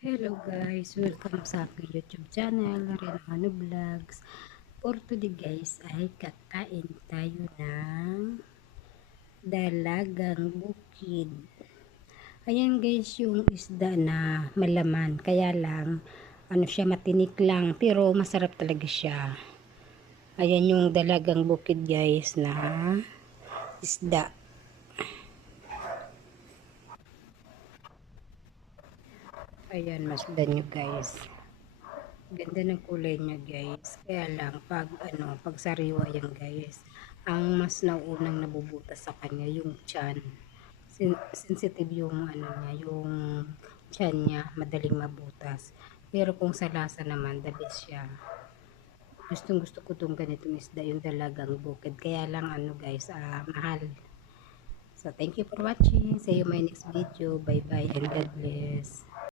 Hello guys, welcome sa aking YouTube channel, Renano Vlogs. For today guys ay kakain tayo ng dalagang bukid. Ayan guys yung isda na malaman, kaya lang ano siya, matinik lang pero masarap talaga siya. Ayan yung dalagang bukid guys na isda. Ayan, masdan nyo guys. Ganda ng kulay niya guys. Kaya lang pag sariwa yan guys, ang mas naunang nabubutas sa kanya yung tiyan. Sensitive yung niya, yung tiyan niya, madaling mabutas. Pero kung sa lasa naman, the best siya. Gustong gusto ko tong ganitong isda, yung dalagang bukid. Kaya lang guys, mahal. So thank you for watching. See you my next video. Bye bye and God bless.